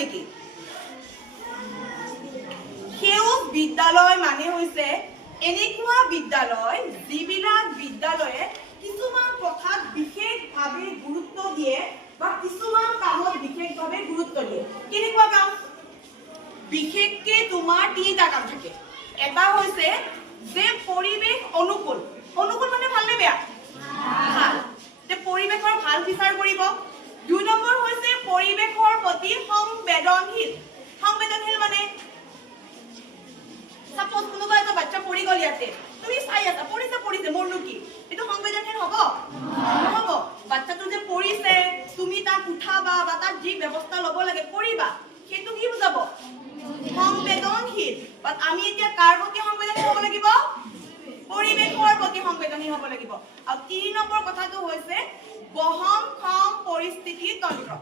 নেকি? সেউজ বিদ্যালয় মানে হৈছে এনেকুৱা বিদ্যালয় যিবিলাক বিদ্যালয়ে কিছুমান কথাত বিশেষভাৱে গুৰুত্ব দিয়ে বা কিছুমান কামত বিশেষভাৱে গুৰুত্ব দিয়ে। কেনেকুৱা কাম? বিশেষকে তোমাৰ তিনিটা কাম থাকে। এটা হৈছে যে পৰিৱেশ অনুকূল। অনুকূল মানে ভাল নে বেয়া? ভাল। যে পৰিৱেশৰ ভাল বিচাৰ কৰিব। ২ নম্বৰ হৈছে পৰিৱেশৰ প্ৰতি সংবেদনশীল। সংবেদনশীল মানে সাপোজ কোনোবা এটা বাচ্চা পৰি গ'ল ইয়াতে, তুমি চাই আছা পৰিছে মোৰনো কি, এইটো সংবেদনশীল হ'ব? নহ'ব। বাচ্চাটো যে পৰিছে, তুমি তাক উঠাবা বা তাক যি ব্যৱস্থা ল'ব লাগে কৰিবা, সেইটো কি বুজাব? সংবেদনশীল। বাট আমি এতিয়া কাৰ প্ৰতি সংবেদনশীল হ'ব লাগিব? পৰিৱেশৰ প্ৰতি সংবেদনশীল হ'ব লাগিব। আৰু ৩ নম্বৰ কথাটো হৈছে বহনক্ষম পৰিস্থিতি তন্ত্ৰ।